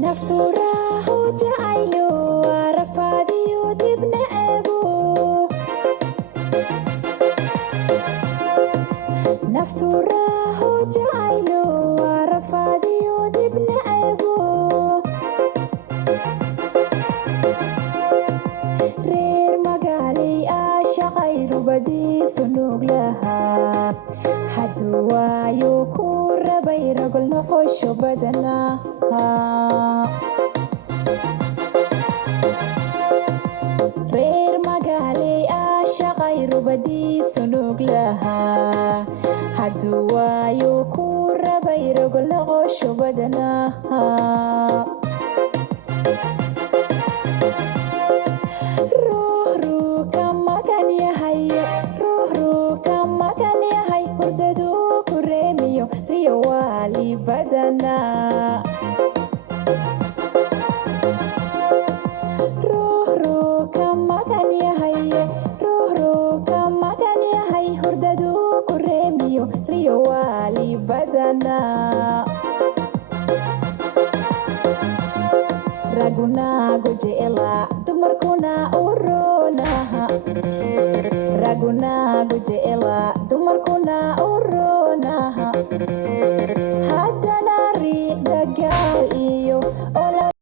naftuurahu jacaylo arafaadiyo dibna abo naftuurahu jacaylo arafaadiyo dibna abo reer magaalay aashaqay rubadiisu nuug lahaa hadduu waayo ku rabay ragol noqosho badanaha reer magaalay aashaqay rubadiisu nuug lahaa hadduu waayo ku rabay ragol noqosho badanaha ruuxruu ka magan yahay hurdaduu ku reemiyo riyo waali badana ruuxruu ka magan yahay hurdaduu ku reemiyo riyo waali badana ragunaagu jecela dumarkuna u roonaha ragunaagu jecela